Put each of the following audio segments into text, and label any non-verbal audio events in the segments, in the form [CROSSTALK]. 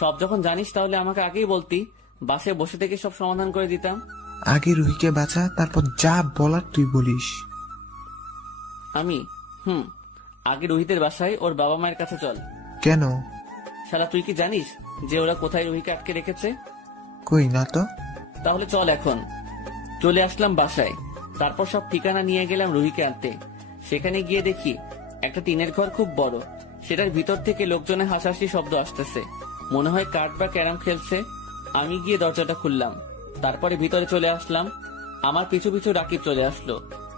সব যখন জানিস তাহলে আমাকে আগেই বলতি। বাসে বসে থেকে সব সমাধান করে দিতাম। আগে রুহিকে বাঁচা তারপর যা বলার তুই বলিস। আমি? হুম আগে রোহিতের বাসায় ওর বাবা মায়ের কাছে চল। কেন? শালা তুই কি জানিস যে ওরা কোথায় রুহিকে আটকে রেখেছে? কই না তো। তাহলে চল এখন। চলে আসলাম বাসায়। তারপর সব ঠিকানা নিয়ে গেলাম রুহিকে আনতে। সেখানে গিয়ে দেখি একটা টিনের ঘর খুব বড়। সেটার ভিতর থেকে লোকজনের হাসাহাসি শব্দ আসতেছে। মনে হয় কাঠ বা ক্যারাম খেলছে। আমি গিয়ে দরজাটা খুললাম। তারপরে ভিতরে চলে আসলাম। আমার পিছু পিছু রাকিব চলে আসলো।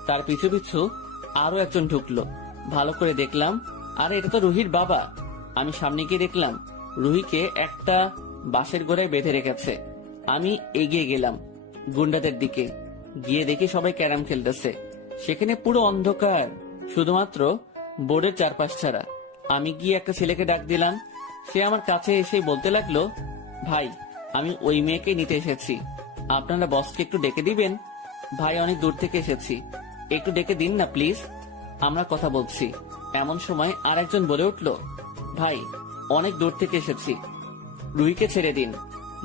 তার পিছু পিছু আরও একজন ঢুকলো। ভালো করে দেখলাম, আরে এটা তো রুহির বাবা। আমি সামনে গিয়ে দেখলাম, রুহিকে একটা বাঁশের গোড়ায় বেঁধে রেখেছে। আমি এগিয়ে গেলাম গুন্ডাদের দিকে। গিয়ে দেখি সবাই ক্যারাম খেলতেছে। সেখানে পুরো অন্ধকার, শুধুমাত্র বোর্ডের চারপাশ ছাড়া। আমি গিয়ে একটা ছেলেকে ডাক দিলাম সে আমার কাছে এসে বলতে লাগল, ভাই, আমি ওই মেয়েকে নিতে এসেছি। আপনারা বসকে একটু ডেকে দিবেন? ভাই, অনেক দূর থেকে এসেছি। একটু ডেকে দিন না, প্লিজ। আমরা কথা বলছি। এমন সময় আর একজন বলে উঠল, ভাই, অনেক দূর থেকে এসেছি। রুহিকে ছেড়ে দিন।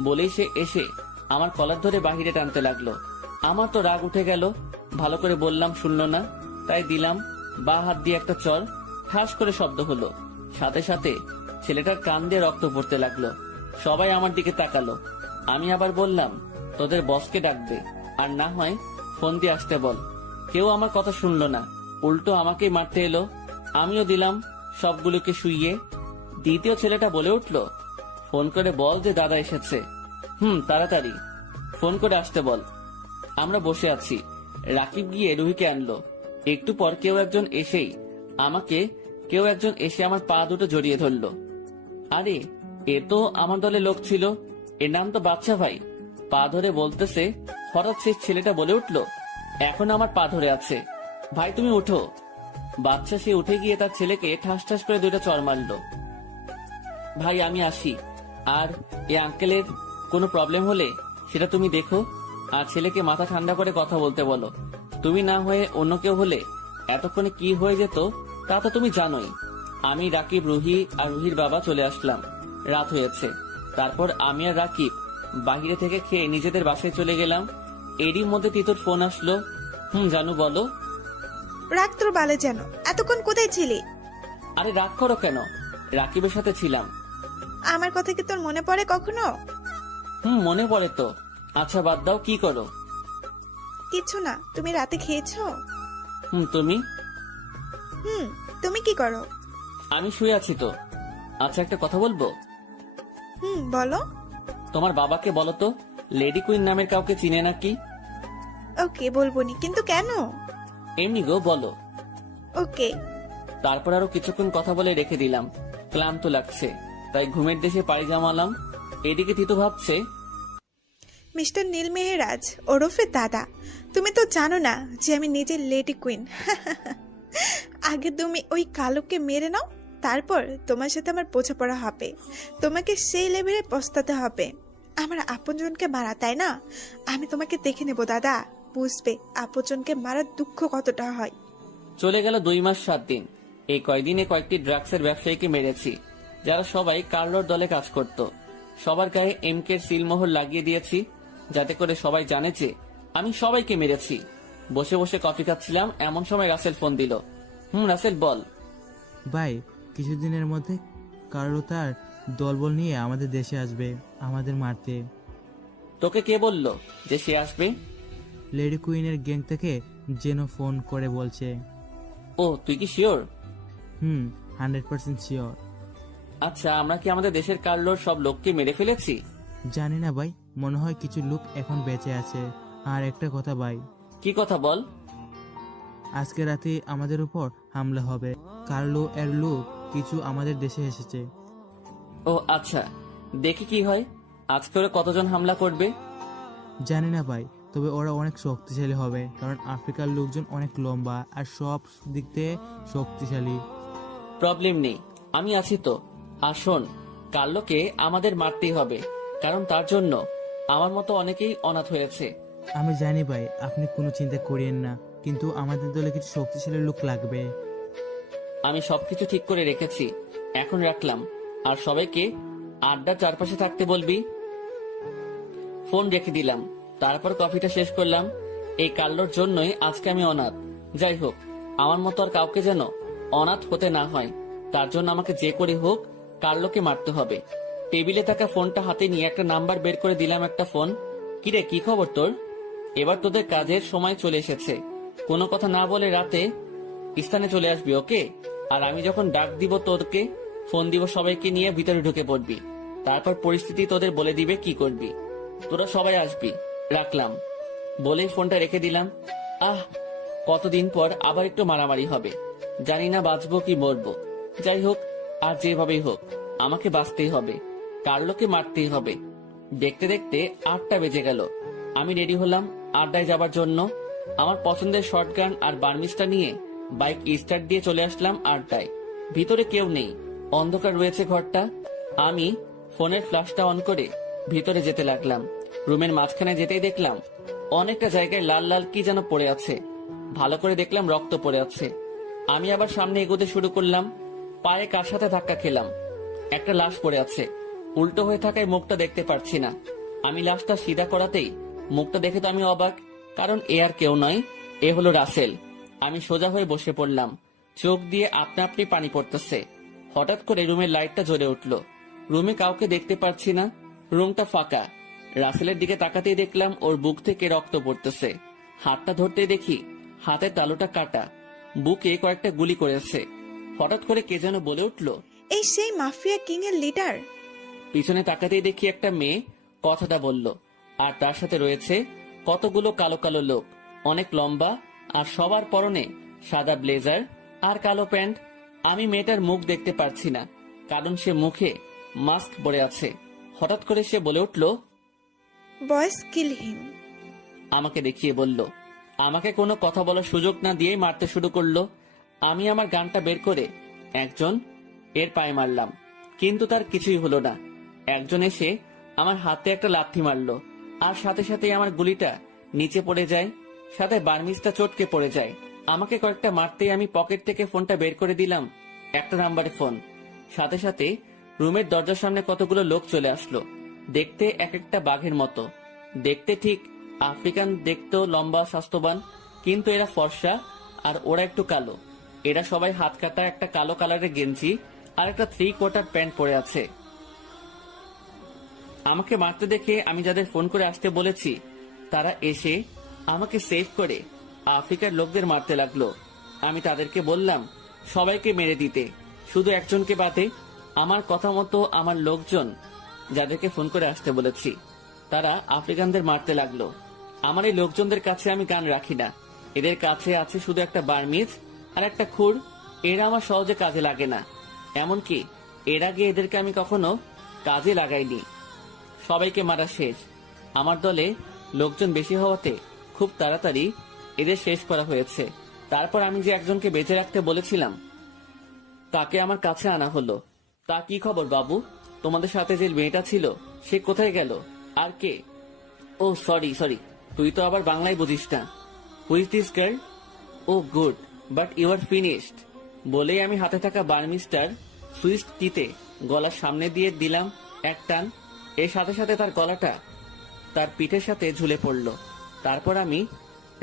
বলেই সে এসে আমার কলার ধরে বাহিরে টানতে লাগল। আমার তো রাগ উঠে গেল, ভালো করে বললাম, শুনলো না। তাই দিলাম, বা হাত দিয়ে একটা চর, ঠাস করে শব্দ হলো। সাথে সাথে ছেলেটার কান দিয়ে রক্ত পড়তে লাগল। সবাই আমার দিকে তাকালো। আমি আবার বললাম, তোদের বসকে ডাকবে। আর না হয় ফোন দিয়ে আসতে বল। কেউ আমার কথা শুনলো না। উল্টো আমাকেই মারতে এলো। আমিও দিলাম সবগুলোকে শুইয়ে। দ্বিতীয় ছেলেটা বলে উঠল, ফোন করে বল যে দাদা এসেছে। হুম, তাড়াতাড়ি। ফোন করে আসতে বল। আমরা বসে আছি। রাকিব গিয়ে রুহিকে আনলো। একটু পর কেউ একজন এসেই আমাকে, কেউ একজন এসে আমার পা দুটো জড়িয়ে ধরলো। আরে, এ তো আমার দলে লোক ছিল। এর নাম তো বাচ্চা ভাই। পা ধরে বলতেছে, হঠাৎ সে ছেলেটা বলে উঠল, এখন আমার পা ধরে আছে। ভাই, তুমি উঠো। বাচ্চা সে উঠে গিয়ে তার ছেলেকে ঠাস ঠাস করে দুইটা চর মারলো। ভাই, আমি আসি। আর এ আঙ্কেলের কোনো প্রবলেম হলে সেটা তুমি দেখো আর ছেলেকে মাথা ঠান্ডা করে কথা বলতে বলো। তুমি না হয়ে অন্য কেউ হলে এতক্ষণে কি হয়ে যেত তা তো তুমি জানোই। আমি রাকিব রুহি আর রুহির বাবা চলে আসলাম। রাত হয়েছে। তারপর আমি আর রাকিব বাহিরে থেকে খেয়ে নিজেদের বাসায় চলে গেলাম। এরই মধ্যে তিতুর ফোন আসলো। হুম জানু বলো। রাগ তোর বালে যেন। এতক্ষণ কোথায় ছিলি? আরে রাগ করো কেন? রাকিবের সাথে ছিলাম। আমার কথা কি তোর মনে পড়ে কখনো? হুম মনে পড়ে তো। আচ্ছা বাদ দাও কি করো? কিছু না। তুমি রাতে খেয়েছো? হুম তুমি? হুম তুমি কি করো? আমি শুয়ে আছি তো। আচ্ছা একটা কথা বলব? হুম বলো। তোমার বাবাকে বলো তো লেডি কুইন নামের কাউকে চিনে নাকি? ওকে বলব নি কিন্তু কেন? এমনি গো বলো। ওকে। তারপর আরও কিছুক্ষণ কথা বলে রেখে দিলাম। ক্লান্ত লাগছে তাই ঘুমের দেশে পাড়ি জমালাম। এদিকে তিতু ভাবছে মিস্টার নীল মেহেরাজ ওরফে দাদা তুমি তো জানো না যে আমি নিজে লেডি কুইন। [LAUGHS] আগে তুমি ওই কালোকে মেরে নাও তারপর তোমার সাথে আমার বোঝাপড়া হবে। তোমাকে সেই লেভেলে পস্তাতে হবে। আমার আপনজনকে মারা তাই না? আমি তোমাকে দেখে নেব দাদা। বুঝবে আপনজনকে মারার দুঃখ কতটা হয়। চলে গেল দুই মাস সাত দিন। এই কয়দিনে কয়েকটি ড্রাগসের ব্যবসায়ীকে মেরেছি যারা সবাই কার্লোর দলে কাজ করত। সবার গায়ে এমকে সিলমোহর লাগিয়ে দিয়েছি যাতে করে সবাই জানে যে আমি সবাইকে মেরেছি। বসে বসে কফি খাচ্ছিলাম এমন সময় রাসেল ফোন দিল হুম রাসেল বল। ভাই কিছুদিনের মধ্যে কার্লো তার দলবল নিয়ে আমাদের দেশে আসবে আমাদের মারতে। তোকে কে বলল যে সে আসবে? লেডি কুইনের গ্যাং থেকে যেন ফোন করে বলছে। ও তুই কি শিওর? হুম হান্ড্রেড পার্সেন্ট শিওর। আচ্ছা আমরা কি আমাদের দেশের কার্লোর সব লোককে মেরে ফেলেছি? জানি না ভাই মনে হয় কিছু লোক এখন বেঁচে আছে। আর একটা কথা ভাই। কি কথা বল? আজকে রাতে আমাদের উপর হামলা হবে। কার্লো এর লোক কিছু আমাদের দেশে এসেছে। ও আচ্ছা। দেখি কি হয়। আজকে ওরা কতজন হামলা করবে? জানি না ভাই তবে ওরা অনেক শক্তিশালী হবে কারণ আফ্রিকার লোকজন অনেক লম্বা আর সব দিক থেকে শক্তিশালী। প্রবলেম নেই আমি আছি তো। আর শোন কার্লোকে আমাদের মারতেই হবে কারণ তার জন্য আমার মতো অনেকেই অনাথ হয়েছে। আমি জানি ভাই আপনি কোনো চিন্তা করিয়েন না কিন্তু আমাদের দলে কিছু শক্তিশালী লোক লাগবে। আমি সবকিছু ঠিক করে রেখেছি। এখন রাখলাম। আর সবাইকে আড্ডার চারপাশে থাকতে বলবি? ফোন রেখে দিলাম। তারপর কফিটা শেষ করলাম। এই কাল্লোর জন্যই আজকে আমি অনাথ। যাই হোক, আমার মতো আর কাউকে যেন অনাথ হতে না হয়, তার জন্য আমাকে যে করে হোক কার্লোকে মারতে হবে। টেবিলে থাকা ফোনটা হাতে নিয়ে একটা নাম্বার বের করে দিলাম একটা ফোন। কিরে, কি খবর তোর? এবার তোদের কাজের সময় চলে এসেছে। কোনো কথা না বলে রাতে স্থানে চলে আসবি, ওকে? আর আমি যখন ডাক দিব তোরকে, ফোন দিব সবাইকে নিয়ে ভিতরে ঢুকে পড়বি। তারপর পরিস্থিতি তোদের বলে দিবে কি করবি। তোরা সবাই আসবি। রাখলাম। বলেই ফোনটা রেখে দিলাম। আহ, কতদিন পর আবার একটু মারামারি হবে। জানি না বাঁচবো কি মরবো। যাই হোক, আর যেভাবেই হোক, আমাকে বাঁচতেই হবে। কার্লোকে মারতেই হবে। দেখতে দেখতে আটটা বেজে গেল। আমি রেডি হলাম আড্ডায় যাবার জন্য। আমার পছন্দের শর্টগান আর বার্মিসটা নিয়ে বাইক স্টার্ট দিয়ে চলে আসলাম আড্ডায়। ভিতরে কেউ নেই। অন্ধকার রয়েছে ঘরটা। আমি ফোনের ফ্ল্যাশটা অন করে ভিতরে যেতে লাগলাম। রুমের মাঝখানে যেতেই দেখলাম, অনেকটা জায়গায় লাল লাল কি যেন পড়ে আছে। ভালো করে দেখলাম রক্ত পড়ে আছে। আমি আবার সামনে এগোতে শুরু করলাম। পায়ে কার সাথে ধাক্কা খেলাম? একটা লাশ পড়ে আছে। উল্টো হয়ে থাকায় মুখটা দেখতে পারছি না। আমি লাশটা সিধা করাতেই মুখটা দেখে তো আমি অবাক, কারণ এ আর কেউ নয়, এ হলো রাসেল। আমি সোজা হয়ে বসে পড়লাম। চোখ দিয়ে আপনা আপনি পানি পড়তেছে। হঠাৎ করে রুমের লাইটটা জ্বলে উঠল। রুমে কাউকে দেখতে পারছি না। রুমটা ফাঁকা। রাসেলের দিকে তাকাতেই দেখলাম ওর বুক থেকে রক্ত পড়তেছে। হাতটা ধরতেই দেখি হাতের তালুটা কাটা। বুকে কয়েকটা গুলি করেছে। হঠাৎ করে কে যেন বলে উঠল এই সেই মাফিয়া কিং এর লিডার পিছনে তাকাতেই দেখি একটা মেয়ে কথাটা বলল। আর তার সাথে রয়েছে কতগুলো কালো কালো লোক। অনেক লম্বা আর সবার পরনে সাদা ব্লেজার আর কালো প্যান্ট। আমি মেয়েটার মুখ দেখতে পারছি না কারণ সে মুখে মাস্ক পরে আছে। হঠাৎ করে সে বলে উঠল বয়েস কিল হিম আমাকে দেখিয়ে বলল আমাকে কোনো কথা বলার সুযোগ না দিয়েই মারতে শুরু করল। আমি আমার গানটা বের করে একজন এর পায়ে মারলাম কিন্তু তার কিছুই হলো না। একজন এসে আমার হাতে একটা লাথি মারলো আর সাথে সাথে আমার গুলিটা নিচে পড়ে যায়। সাথে বার্মিজটা চটকে পড়ে যায়। আমাকে কয়েকটা মারতেই আমি পকেট থেকে ফোনটা বের করে দিলাম, একটা নাম্বারে ফোন। সাথে সাথে রুমের দরজার সামনে কতগুলো লোক চলে আসলো। দেখতে এক একটা বাঘের মতো। দেখতে ঠিক আফ্রিকান, দেখতেও লম্বা, স্বাস্থ্যবান, কিন্তু এরা ফর্সা আর ওরা একটু কালো। এরা সবাই হাত কাটা একটা কালো কালারের গেঞ্জি আর একটা থ্রি কোয়ার্টার প্যান্ট পরে আছে। আমাকে মারতে দেখে আমি যাদের ফোন করে আসতে বলেছি, তারা এসে আমাকে সেভ করে আফ্রিকার লোকদের মারতে লাগল। আমি তাদেরকে বললাম, সবাইকে মেরে দিতে। শুধু একজনকে বাদে আমার কথা মতো আমার লোকজন যাদেরকে ফোন করে আসতে বলেছি, তারা আফ্রিকানদের মারতে লাগল। আমার এই লোকজনদের কাছে আমি গান রাখি না। এদের কাছে আছে শুধু একটা বার্মিজ আর একটা খুর। এরা আমার সহজে কাজে লাগে না। এমনকি এর আগে এদেরকে আমি কখনো কাজে লাগাইনি। সবাইকে মারা শেষ। আমার দলে লোকজন বেশি হওয়াতে খুব তাড়াতাড়ি এদের শেষ করা হয়েছে। তারপর আমি যে একজনকে বেঁচে রাখতে বলেছিলাম, তাকে আমার কাছে আনা হলো। তা কি খবর, বাবু? তোমাদের সাথে যে মেয়েটা ছিল, সে কোথায় গেল? আর কে? ও, সরি সরি, তুই তো আবার বাংলায় বুঝিস না। Who's this girl oh, good, but you are finished. বলেই আমি হাতে থাকা বার্মিস্টার সুইচ টিতে গলার সামনে দিয়ে দিলাম এক টান। এর সাথে সাথে তার গলাটা তার পিঠের সাথে ঝুলে পড়ল। তারপর আমি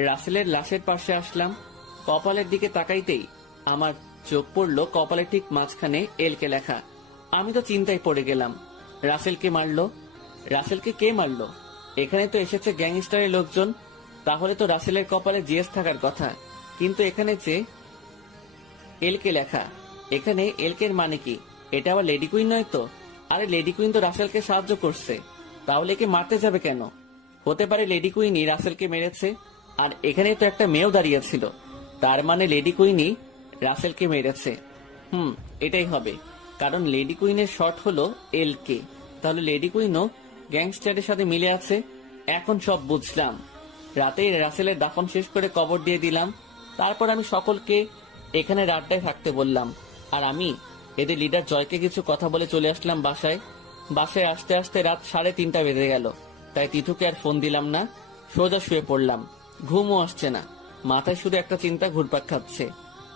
রাসেলের লাশের পাশে আসলাম। কপালের দিকে তাকাইতেই আমার চোখ পড়ল কপালের ঠিক মাঝখানে এলকে লেখা। আমি তো চিন্তায় পড়ে গেলাম, রাসেলকে মারলো। রাসেলকে কে মারলো? এখানে তো এসেছে গ্যাংস্টারের লোকজন, তাহলে তো রাসেলের কপালে জিএস থাকার কথা। কিন্তু এখানে যে এলকে লেখা, এখানে এলকের মানে কি? এটা আবার লেডি কুইন নয় তো? আরে লেডি কুইন তো রাসেলকে সাহায্য করছে। তাহলে একে মারতে যাবে কেন? হতে পারে লেডি কুইনই রাসেলকে মেরেছে, আর এখানে তো একটা মেয়েও দাঁড়িয়েছিল। তার মানে লেডি কুইনই রাসেলকে মেরেছে। হুম, এটাই হবে। কারণ লেডি কুইনের শর্ট হলো এল কে তাহলে লেডি কুইনও গ্যাংস্টারের সাথে মিলে আছে। এখন সব বুঝলাম। রাতেই রাসেলের দাফন শেষ করে কবর দিয়ে দিলাম। তারপর আমি সকলকে এখানে রাতটায় থাকতে বললাম। আর আমি, এদের লিডার জয়কে কিছু কথা বলে চলে আসলাম বাসায়। বাসায় আসতে আসতে রাত সাড়ে তিনটা বেজে গেল। তাই তিথুকে আর ফোন দিলাম না। সোজা শুয়ে পড়লাম। ঘুমও আসছে না। মাথায় শুধু একটা চিন্তা ঘুরপাক খাচ্ছে।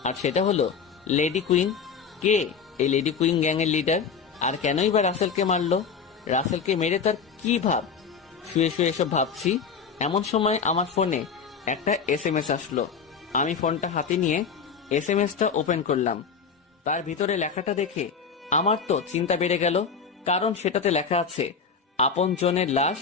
আর সেটা হলো, লেডি কুইন, কে এই লেডি কুইন গ্যাং এর লিডার? আর কেনই বা রাসেলকে মারলো? রাসেলকে মেরে তার কি ভাব? শুয়ে শুয়ে এসব ভাবছি। এমন সময় আমার ফোনে একটা এসএমএস আসলো। আমি ফোনটা হাতে নিয়ে এস এম এসএমএসটা ওপেন করলাম। তার ভিতরে লেখাটা দেখে আমার তো চিন্তা বেড়ে গেল। কারণ সেটাতে লেখা আছে, আপন জনের লাশ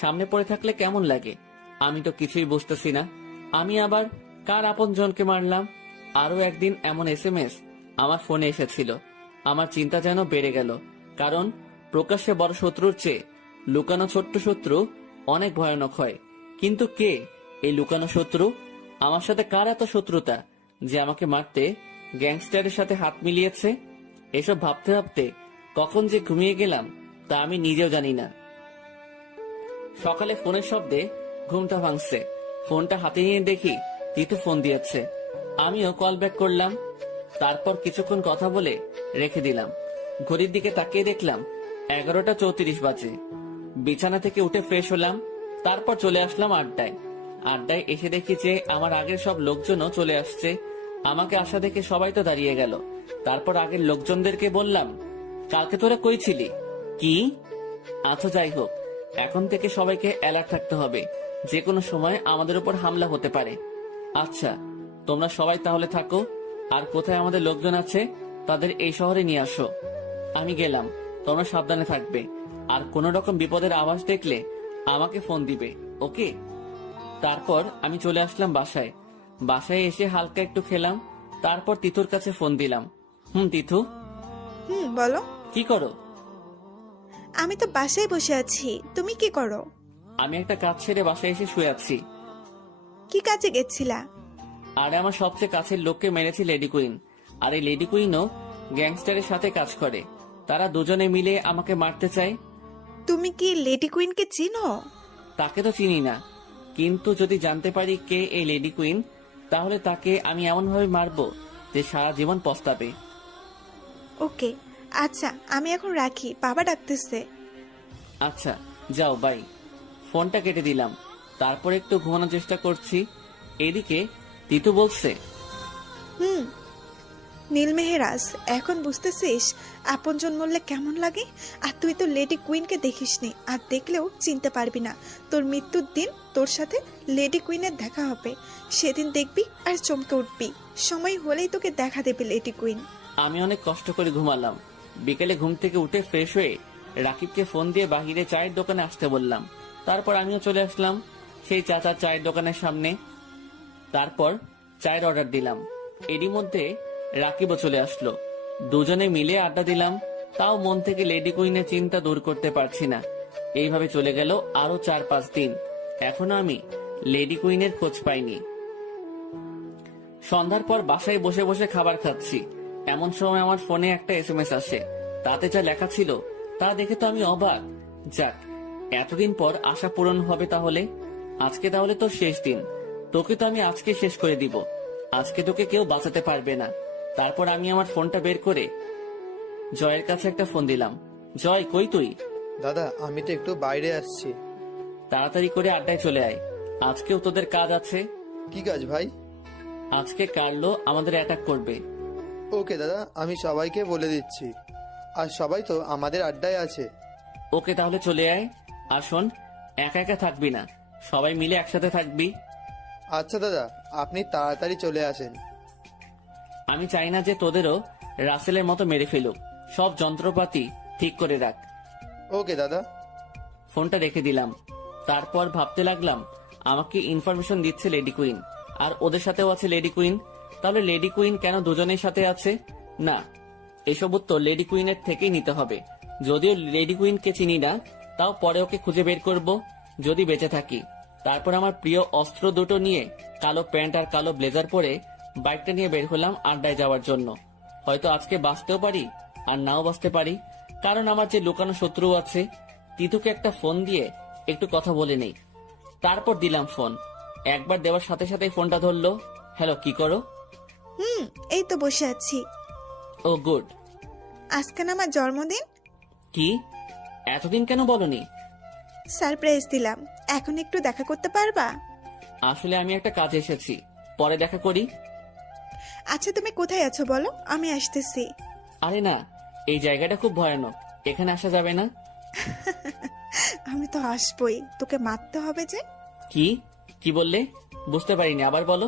সামনে পড়ে থাকলে কেমন লাগে? আমি তো কিছুই বুঝতেছি না। আমি আবার কার আপন জনকে মারলাম? আরও একদিন এমন এস এম এস আমার ফোনে এসেছিল। আমার চিন্তা যেন বেড়ে গেল। কারণ প্রকাশ্যে বড় শত্রুর চেয়ে লুকানো ছোট্ট শত্রু অনেক ভয়ানক হয়। কিন্তু কে এই লুকানো শত্রু? আমার সাথে কার এত শত্রুতা যে আমাকে মারতে গ্যাংস্টারের সাথে হাত মিলিয়েছে? এসব ভাবতে ভাবতে কখন যে ঘুমিয়ে গেলাম তা আমি নিজেও জানি না। সকালে ফোনের শব্দে ঘুমটা ভাঙছে। ফোনটা হাতে নিয়ে দেখি তিতু ফোন দিয়েছে। আমিও কল ব্যাক করলাম। তারপর কিছুক্ষণ কথা বলে রেখে দিলাম। ঘড়ির দিকে তাকিয়ে দেখলাম এগারোটা চৌত্রিশ বাজে। বিছানা থেকে উঠে ফ্রেশ হলাম। তারপর চলে আসলাম আড্ডায়। আড্ডায় এসে দেখি যে আমার আগের সব লোকজনও চলে আসছে। আমাকে আসা দেখে সবাই তো দাঁড়িয়ে গেল। তারপর আগের লোকজনদেরকে বললাম, কালকে তোরা কই ছিলি? কি? আচ্ছা যাই হোক। এখন থেকে সবাইকে অ্যালার্ট থাকতে হবে। যে কোনো সময় আমাদের উপর হামলা হতে পারে। আচ্ছা তোমরা সবাই তাহলে থাকো। আর কোথায় আমাদের লোকজন আছে তাদের এই শহরে নিয়ে আসো। আমি গেলাম। তোমরা সাবধানে থাকবে। আর কোনো রকম বিপদের আভাস দেখলে আমাকে ফোন দিবে ওকে? তারপর আমি চলে আসলাম বাসায়। বাসায় এসে হালকা একটু খেলাম। তারপর তিথুর কাছে ফোন দিলাম। হুম তিথু হুম বলো। কি করো? আমি তো বাসায় বসে আছি। তুমি কি করো? আমি একটা কাজ ছেড়ে বাসায় এসে শুয়ে আছি। কি কাজে গেছিলা? আর আমার সবচেয়ে কাছের লোককে মেরেছে লেডি কুইন। আর এই লেডি কুইনও গ্যাংস্টারের সাথে কাজ করে। তারা দুজনে মিলে আমাকে মারতে চায়। তুমি কি লেডি কুইনকে চিনো? তাকে তো চিনি না। কিন্তু যদি জানতে পারি কে এই লেডি কুইন তাহলে তাকে আমি এমন ভাবে মারবো যে সারা জীবন পস্তাবে। ওকে আচ্ছা আমি এখন রাখি। বাবা ডাকতেছে। আচ্ছা যাও বাই। ফোনটা কেটে দিলাম। তারপর একটু ঘুমানোর চেষ্টা করছি। এদিকে তিতু বলছে হুম নীল নীলমেহেরাজ এখন বুঝতেছিস আপনজন মরলে কেমন লাগে? আর তুই তো লেডি কুইনকে দেখিসনি আর দেখলেও চিনতে পারবি না। তোর মৃত্যুর দিন তোর সাথে লেডি কুইনের দেখা হবে। সেদিন দেখবি আর চমকে উঠবি। সময় হলেই তোকে দেখা দেবে লেডি কুইন। আমি অনেক কষ্ট করে ঘুমালাম। বিকেলে ঘুম থেকে উঠে ফ্রেশ হয়ে রাকিবকে ফোন দিয়ে বাহিরে চায়ের দোকানে আসতে বললাম। তারপর আমিও চলে আসলাম সেই চাচার চায়ের দোকানের সামনে। তারপর চায়ের অর্ডার দিলাম। এরই মধ্যে রাকিবও চলে আসলো। দুজনে মিলে আড্ডা দিলাম। তাও মন থেকে লেডি কুইনের চিন্তা দূর করতে পারছি না। এইভাবে চলে গেল আরও চার পাঁচ দিন। এখনও আমি লেডি কুইনের খোঁজ পাইনি। সন্ধ্যার পর বাসায় বসে বসে খাবার খাচ্ছি। এমন সময় আমার ফোনে একটা এসএমএস আসে। তাতে যা লেখা ছিল তা দেখে তো আমি অবাক। যাক এতদিন পর আশা পূরণ হবে তাহলে? আজকে তাহলে তো শেষ দিন। তোকে তো আমি আজকে শেষ করে দিব। আজকে তোকে কেউ বাঁচাতে পারবে না। তারপর আমি আমার ফোনটা বের করে জয়ের কাছে একটা ফোন দিলাম। জয় কই তুই? দাদা আমি তো একটু বাইরে আসছি। তাড়াতাড়ি করে আড্ডায় চলে আয়। আজকেও তোদের কাজ আছে? কি কাজ ভাই? আজকে কার্লো আমাদের অ্যাটাক করবে। ওকে দাদা আমি সবাইকে বলে দিচ্ছি। আর সবাই তো আমাদের আড্ডায় আছে। ওকে তাহলে চলে আয়। আর শোন একা একা থাকবি না। সবাই মিলে একসাথে থাকবি। আচ্ছা দাদা আপনি তাড়াতাড়ি চলে আসেন। আমি চাই না যে তোদেরও রাসেলের মতো মেরে ফেলুক। সব যন্ত্রপাতি ঠিক করে রাখ। ওকে দাদা। ফোনটা রেখে দিলাম। তারপর ভাবতে লাগলাম আমাকে ইনফরমেশন দিচ্ছে লেডি কুইন। আর ওদের সাথেও আছে লেডি কুইন। তাহলে লেডি কুইন কেন দুজনের সাথে আছে? না, এসব উত্তর লেডি কুইনের থেকেই নিতে হবে। যদিও লেডি কুইনকে চিনি না, তাও পরে ওকে খুঁজে বের করব, যদি বেঁচে থাকি। তারপর আমার প্রিয় অস্ত্র দুটো নিয়ে কালো প্যান্ট আর কালো ব্লেজার পরে বাইকটা নিয়ে বের হলাম আড্ডায় যাওয়ার জন্য। হয়তো আজকে বাঁচতেও পারি, আর নাও বাঁচতে পারি। কারণ আমার যে লুকানো শত্রু আছে, তিতুকে একটা ফোন দিয়ে একটু কথা বলে নেই। তারপর দিলাম ফোন। একবার দেওয়ার সাথে সাথেই ফোনটা ধরলো। হ্যালো, কি করো? হুম এই তো বসে আছি। Oh good. আজকে না আমার জন্মদিন? কি? এতদিন কেন বলনি? সারপ্রাইজ দিলাম। এখন একটু দেখা করতে পারবা? আসলে আমি একটা কাজে এসেছি। পরে দেখা করি। আচ্ছা তুমি কোথায় আছো বলো? আমি আসতেছি। আরে না এই জায়গাটা খুব ভয়ানক। এখানে আসা যাবে না? [LAUGHS] আমি তো আসবই। তোকে মারতে হবে যে। কি? কি বললে? বুঝতে পারিনি। আবার বলো।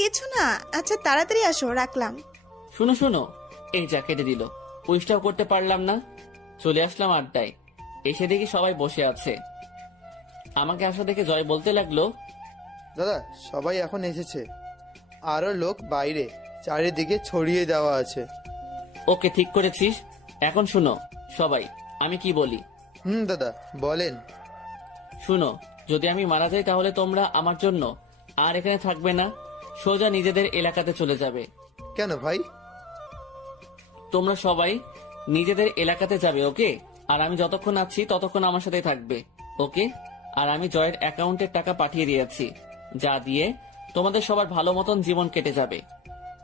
কিছু না। আচ্ছা তাড়াতাড়ি আসো রাখলাম। শুনো শুনো এই যা কেটে দিল। উইশটাও করতে পারলাম না। চলে আসলাম আড্ডায়। এসে দেখি সবাই বসে আছে। আমাকে আসা দেখে জয় বলতে লাগল দাদা সবাই এখন এসেছে। আরও লোক বাইরে চারিদিকে ছড়িয়ে দেওয়া আছে। ওকে ঠিক করেছিস? এখন শুনো সবাই আমি কি বলি? হুম দাদা বলেন। শুনো যদি আমি মারা যাই তাহলে তোমরা আমার জন্য আর এখানে থাকবে না। সোজা নিজেদের এলাকাতে চলে যাবে। কেন ভাই? তোমরা সবাই নিজেদের এলাকাতে যাবে ওকে? আর আমি যতক্ষণ আছি ততক্ষণ আমার সাথে থাকবে ওকে? আর আমি জয়ের অ্যাকাউন্টের টাকা পাঠিয়ে দিয়েছি যা দিয়ে তোমাদের সবার ভালো মতন জীবন কেটে যাবে।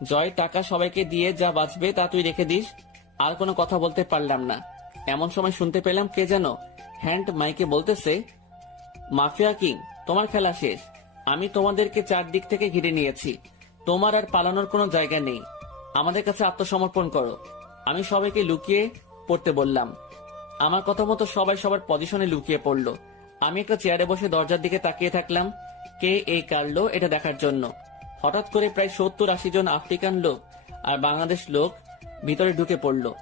জয় টাকা সবাইকে দিয়ে যা বাঁচবে তা তুই রেখে দিস আর কোনো কথা বলতে পারলাম না। এমন সময় শুনতে পেলাম কে যেন হ্যান্ড মাইকে বলতেছে মাফিয়া কিং তোমার খেলা শেষ। আমি তোমাদেরকে চারদিক থেকে ঘিরে নিয়েছি। তোমার আর পালানোর কোনো জায়গা নেই। আমাদের কাছে আত্মসমর্পণ করো। আমি সবাইকে লুকিয়ে পড়তে বললাম। আমার কথা মতো সবাই সবার পজিশনে লুকিয়ে পড়ল। আমি একটা চেয়ারে বসে দরজার দিকে তাকিয়ে থাকলাম, কে এই কারলো এটা দেখার জন্য। হঠাৎ করে প্রায় সত্তর আশি জন আফ্রিকান লোক আর বাংলাদেশ লোক ভিতরে ঢুকে পড়ল।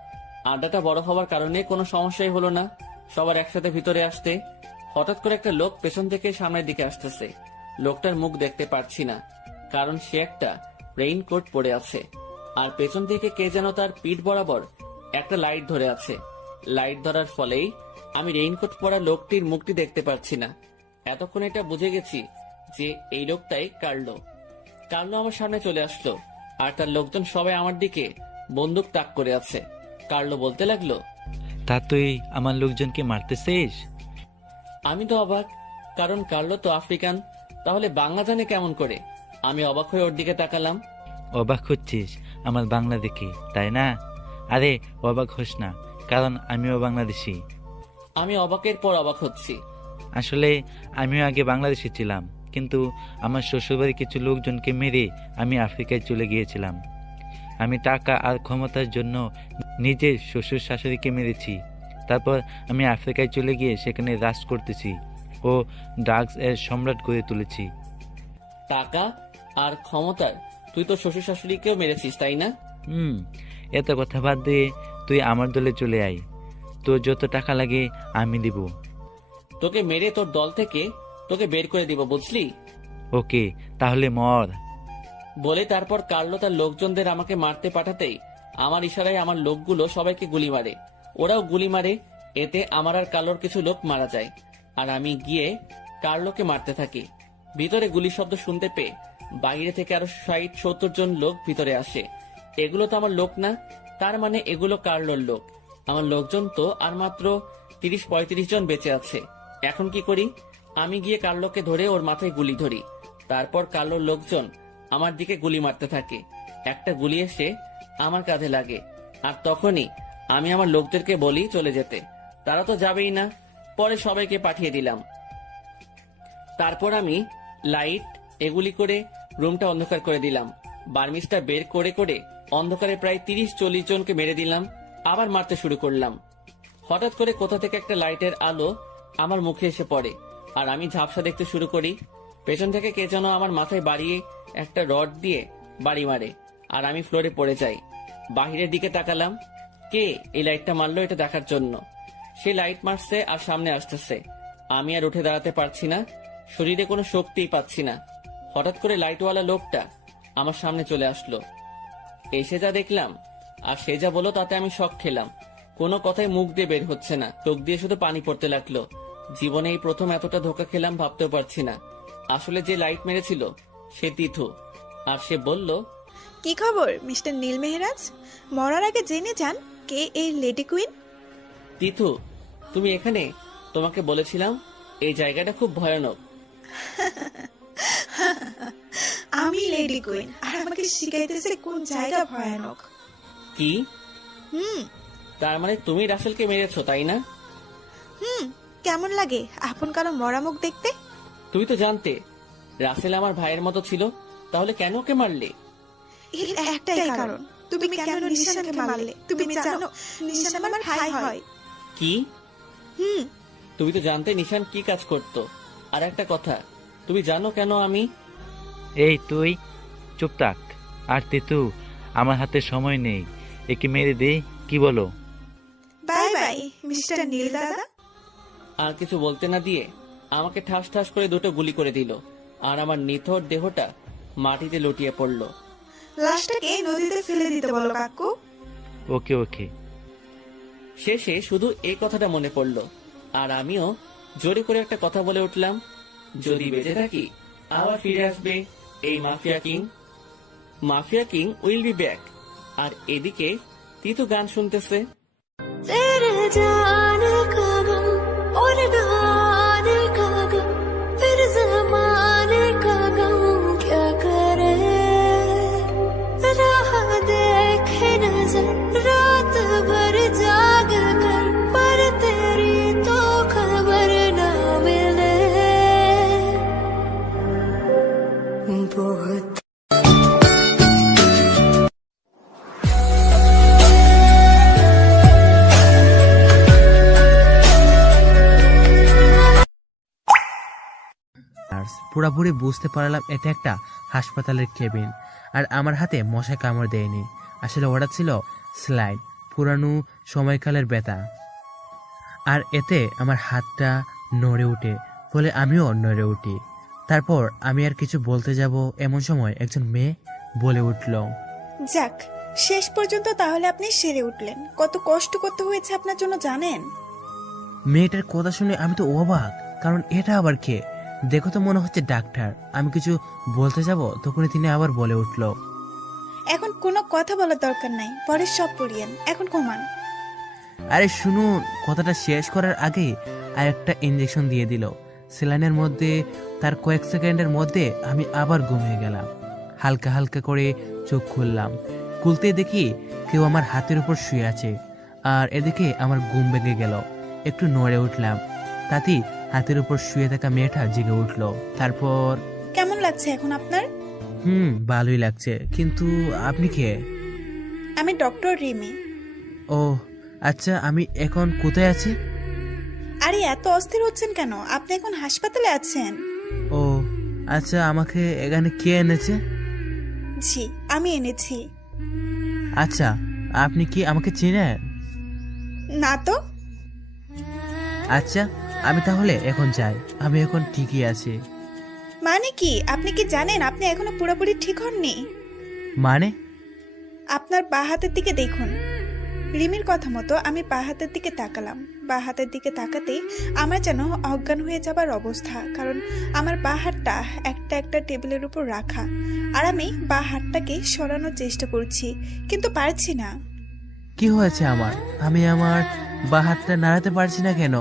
আড্ডাটা বড় হওয়ার কারণে কোনো সমস্যাই হলো না। সবার একসাথে ভিতরে আসতে। হঠাৎ করে একটা লোক পেছন থেকে সামনের দিকে আসতেছে। লোকটার মুখ দেখতে পারছি না কারণ সে একটা রেইনকোট পরে আছে। আর পেছন থেকে কে যেন তার পিঠ বরাবর একটা লাইট ধরে আছে। লাইট ধরার ফলেই আমি রেইনকোট পরা লোকটির মুখটি দেখতে পাচ্ছি না। এতক্ষণ এটা বুঝে গেছি যে এই লোকটাই কার্লো। কার্লো আমার সামনে চলে আসলো আর তার লোকজন সবাই আমার দিকে বন্দুক তাক করে আছে। কার্লো বলতে লাগল তা তুই আমার লোকজনকে মারতেছিস আমি তো অবাক কারণ কার্লো তো আফ্রিকান তাহলে বাংলা জানে কেমন করে? আমি অবাক হয়ে ওর দিকে তাকালাম। অবাক হচ্ছিস? আমার বাংলা দেখে তাই না? আরে অবাক হোস না কারণ আমিও বাংলাদেশি। আমি অবাকের পর অবাক হচ্ছি। আসলে আমিও আগে বাংলাদেশে ছিলাম কিন্তু আমার শ্বশুরবাড়ির কিছু লোকজনকে মেরে আমি আফ্রিকায় চলে গিয়েছিলাম। আমি টাকা আর ক্ষমতার জন্য নিজের শ্বশুর শাশুড়িকে মেরেছি। তারপর আমি আফ্রিকায় চলে গিয়ে সেখানে রাজ করতেছি। ও ড্রাগস এর সম্রাট গড়ে তুলেছি। টাকা আর ক্ষমতার তুই তো শ্বশুর শাশুড়িকেও মেরেছিস তাই না? হুম এত কথা বাদ দিয়ে তুই আমার দলে চলে আয়। তোর যত টাকা লাগে আমি দিব। তোকে মেরে তোর দল থেকে তোকে বের করে দিব বুঝলি? ওকে তাহলে মর। বলে তারপর কার্লো তার লোকজনদের আমাকে মারতে পাঠাতেই আমার ইশারায় আমার লোকগুলো সবাইকে গুলি মারে। ওরাও গুলি মারে এতে আমার আর কার্লোর কিছু লোক মারা যায়। আর আমি গিয়ে কার্লোকে মারতে থাকি। ভিতরে গুলি শব্দ শুনতে পেয়ে বাইরে থেকে আরও ষাট, সত্তর জন লোক ভিতরে আসে। এগুলো তো আমার লোক না, তার মানে এগুলো কার্লোর লোক। আমার লোকজন তো আর মাত্র তিরিশ, পঁয়ত্রিশ জন বেঁচে আছে। এখন কি করি? আমি গিয়ে কার্লোকে ধরে ওর মাথায় গুলি ধরি। তারপর কার্লোর লোকজন আমার দিকে গুলি মারতে থাকে। একটা গুলি এসে আমার কাঁধে লাগে। আর তখনই আমি আমার লোকদেরকে বলি চলে যেতে। তারা তো যাবেই না। পরে সবাইকে পাঠিয়ে দিলাম। তারপর আমি লাইট, এগুলি করে রুমটা অন্ধকার করে দিলাম। বার্মিসটা বের করে করে অন্ধকারে প্রায় তিরিশ চল্লিশ জনকে মেরে দিলাম, আবার মারতে শুরু করলাম। হঠাৎ করে কোথা থেকে একটা লাইটের আলো আমার মুখে এসে পড়ে, আর আমি ঝাপসা দেখতে শুরু করি। পেছন থেকে কে যেন আমার মাথায় বাড়িয়ে একটা রড দিয়ে বাড়ি মারে, আর আমি ফ্লোরে পড়ে যাই। বাহিরের দিকে তাকালাম, কে এই লাইটটা মারলো এটা দেখার জন্য? সে লাইট মারছে আর সামনে আসতেছে। আমি আর উঠে দাঁড়াতে পারছি না। শরীরে কোনো শক্তিই পাচ্ছি না। হঠাৎ করে লাইটওয়ালা লোকটা আমার সামনে চলে আসলো। এসে যা দেখলাম, আর সে যা বলো তাতে আমি শখ খেলাম। কোনো কথাই মুখ দিয়ে বের হচ্ছে না। চোখ দিয়ে শুধু পানি পড়তে লাগল। জীবনে এই প্রথম এতটা ধোকা খেলাম ভাবতেও পারছি না। আসলে যে লাইট মেরেছিল, সে তিথু। আর সে বলল, কি খবর, মিস্টার নীল মেহরাজ? মরার আগে জেনে যান, কে এই লেডি কুইন? তিথু তুমি এখানে? তোমাকে বলেছিলাম এই জায়গাটা খুব ভয়ানক। আমি লেডি কুইন আর আমাকে শিখাইতেছে কোন জায়গা ভয়ানক। কি? হুম। তার মানে তুমি রাসেলকে মেরেছো তাই না? হুম কেমন লাগে? আপন কারও মরা মুখ দেখতে? তুমি তো জানতে রাসেল আমার ভাইয়ের মতো ছিল তাহলে কেন ওকে মারলে? এর একটাই কারণ তুমি কেন নিশানকে মারলে? তুমি জানো নিশান আমার ভাই হয়। কি? হুম। তুমি তো জানতে নিশান কি কাজ করতো। আর একটা কথা তুমি জানো কেন আমি? এই তুই চুপ থাক। আর তেতু আমার হাতে সময় নেই। একে মেরে দে কি বলো? বাই বাই মিস্টার নীল দাদা। আর কিছু বলতে না দিয়ে আমাকে ঠাস ঠাস করে দুটো গুলি করে দিল। আর আমার নিথর দেহটা মাটিতে লুটিয়ে পড়ল। লাশটাকে নদীতে ফেলে দিতে বলো কাকু। ওকে ওকে। শেষে শুধু এই কথাটা মনে পড়ল। আর আমিও জোরে করে একটা কথা বলে উঠলাম, যদি বেঁচে থাকি, আবার ফিরে আসবে এই mafia king. Mafia king will be back. আর এদিকে তিতু গান শুনতেছে। बहुत নার্স পুরোপুরি বুঝতে পারলাম এটা একটা হাসপাতালের কেবিন আর আমার হাতে মশা কামড় দেয়নি আসলে ওটা ছিল স্লাইড পুরানো সময়কালের ব্যথা আর এতে আমার হাতটা নড়ে ওঠে ফলে আমিও নড়ে উঠি তারপর আমি আর কিছু বলতে যাব এমন সময় একজন মেয়ে বলে উঠল। যাক শেষ পর্যন্ত তাহলে আপনি সেরে উঠলেন। কত কষ্ট করতে হয়েছে আপনার জন্য জানেন? মেয়েটার কথা শুনে আমি তো অবাক কারণ এটা আবার কে? দেখো তো মনে হচ্ছে ডাক্তার। আমি কিছু বলতে যাব তখনই তিনি আবার বলে উঠল। এখন কোনো কথা বলার দরকার নাই পরে সব পড়িয়েন। এখন কমান আরে শুনুন কথাটা শেষ করার আগে আর একটা ইঞ্জেকশন দিয়ে দিল। সেলাইনের মধ্যে তার কয়েক সেকেন্ডের মধ্যে আমি আবার ঘুমিয়ে গেলাম। হালকা হালকা করে চোখ খুললাম। খুলতে দেখি কেউ আমার হাতের উপর শুয়ে আছে আর এদিকে আমার ঘুম ভেঙে গেল। একটু নড়ে উঠলাম। তাতেই হাতের উপর শুয়ে থাকা মেয়েটা জেগে উঠল। তারপর কেমন লাগছে এখন আপনার? হুম ভালোই লাগছে। কিন্তু আপনি কে? আমি ডক্টর রিমি। ও আচ্ছা আমি এখন কোথায় আছি? আরে এত অস্থির হচ্ছেন কেন? আপনি এখন হাসপাতালে আছেন। ও আচ্ছা আমাকে এখানে কে এনেছে? জি আমি এনেছি। আচ্ছা আপনি কি আমাকে চেনেন? না তো। আচ্ছা আমি তাহলে এখন যাই। আমি এখন ঠিকই আছি। মানে কি? আপনি কি জানেন? আপনি এখনও পুরোপুরি ঠিক হননি? মানে? আপনার বা হাতের দিকে দেখুন। রিমির কথা মতো আমি বা হাতের দিকে তাকালাম। বা হাতের দিকে তাকাতেই আমার যেন অজ্ঞান হয়ে যাবার অবস্থা কারণ আমার বা হাতটা একটা একটা টেবিলের উপর রাখা আর আমি বা হাতটাকে সরানোর চেষ্টা করছি কিন্তু পারছি না। কি হয়েছে আমার? আমি আমার বা হাতটা নাড়াতে পারছি না কেন?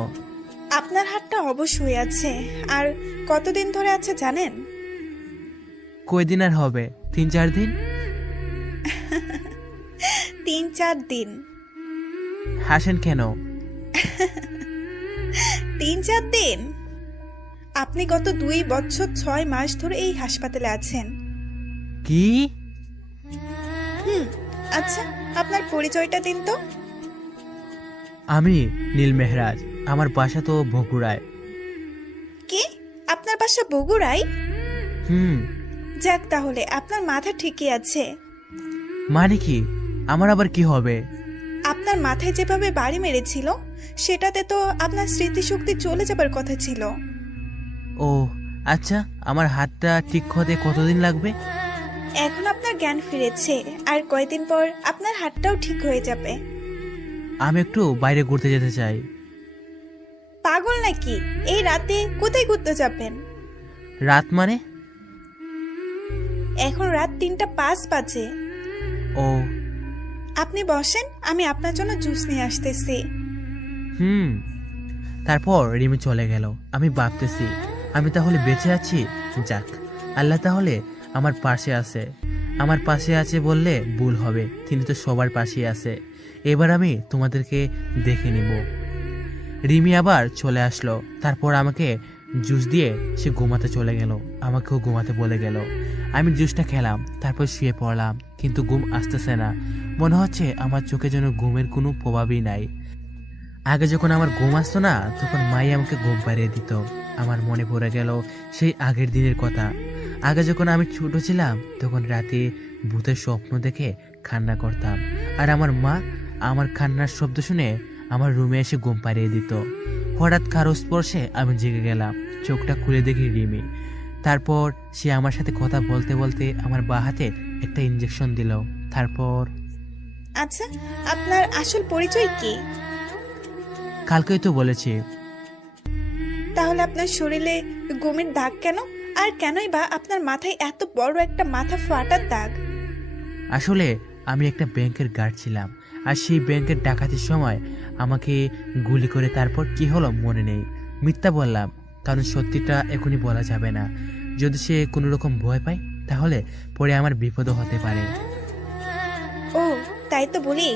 আপনার হাতটা অবশ্যই আছে আর কতদিন ধরে আছে জানেন? কয়দিন আর হবে? তিন চার দিন? তিন চার দিন। হাসেন কেন? তিন চার দিন? আপনি গত দুই বছর ছয় মাস ধরে এই হাসপাতালে আছেন। কি? হুম আচ্ছা আপনার পরিচয়টা দিন তো। আমি নীল মেহরাজ আমার বাসা তো বগুড়ায়। কি? আপনার বাসা বগুড়ায়? হুম। যাক তাহলে আপনার মাথা ঠিকই আছে। মানে কি? আমার আবার কি হবে? আপনার মাথায় যেভাবে বাড়ি মেরেছিল সেটাতে তো আপনার স্মৃতিশক্তি চলে যাবার কথা ছিল। ও আচ্ছা আমার হাতটা ঠিক হতে কতদিন লাগবে? এখন আপনার জ্ঞান ফিরেছে আর কয়দিন পর আপনার হাতটাও ঠিক হয়ে যাবে। আমি একটু বাইরে ঘুরতে যেতে চাই। পাগল নাকি? এই রাতে কোথায় ঘুরতে যাবেন? রাত মানে? এখন রাত তিনটা পাঁচ বাজে। ও আপনি বসেন, আমি আপনার জন্য জুস নিয়ে আসতেছি। হুম, তারপর রিমি চলে গেল। আমি ভাবতেছি, আমি তাহলে বেঁচে আছি? যাক, আল্লাহ তাহলে আমার পাশে আছে। আমার পাশে আছে বললে ভুল হবে, তিনি তো সবার পাশেই আছে। এবার আমি তোমাদেরকে দেখে নিব। রিমি আবার চলে আসলো, তারপর আমাকে জুস দিয়ে সে ঘুমাতে চলে গেল, আমাকেও ঘুমাতে বলে গেল। আমি জুসটা খেলাম, তারপর শুয়ে পড়লাম। কিন্তু ঘুম আসতেছে না। মনে হচ্ছে আমার চোখে যেন ঘুমের কোনো প্রভাবই নাই। আগে যখন আমার ঘুম আসতো না, তখন মাই আমাকে ঘুম পাড়িয়ে দিত। আমার মনে পড়ে গেল সেই আগের দিনের কথা। আগে যখন আমি ছোট ছিলাম, তখন রাতে ভূতের স্বপ্ন দেখে কান্না করতাম। আর আমার মা আমার কান্নার শব্দ শুনে আমার রুমে এসে ঘুম পাড়িয়ে দিত। হঠাৎ কারও স্পর্শে আমি জেগে গেলাম। চোখটা খুলে দেখি রিমি। তারপর সে আমার সাথে কথা বলতে বলতে আমার বা হাতে একটা ইঞ্জেকশন দিল। তারপর আচ্ছা আপনার আসল পরিচয় কি? কালকেই তো বলেছি। তাহলে আপনার শরীরে গুমের দাগ কেন? আর কেনই বা আপনার মাথায় এত বড় একটা মাথা ফাটার দাগ? আসলে আমি একটা ব্যাংকের গার্ড ছিলাম আর সেই ব্যাংকের ডাকাতির সময় আমাকে গুলি করে তারপর কি হলো মনে নেই। মিথ্যা বললাম কারণ সত্যিটা এখনই বলা যাবে না। যদি সে কোনো রকম ভয় পায়? তাহলে পরে আমার বিপদও হতে পারে। ও তাই তো বলি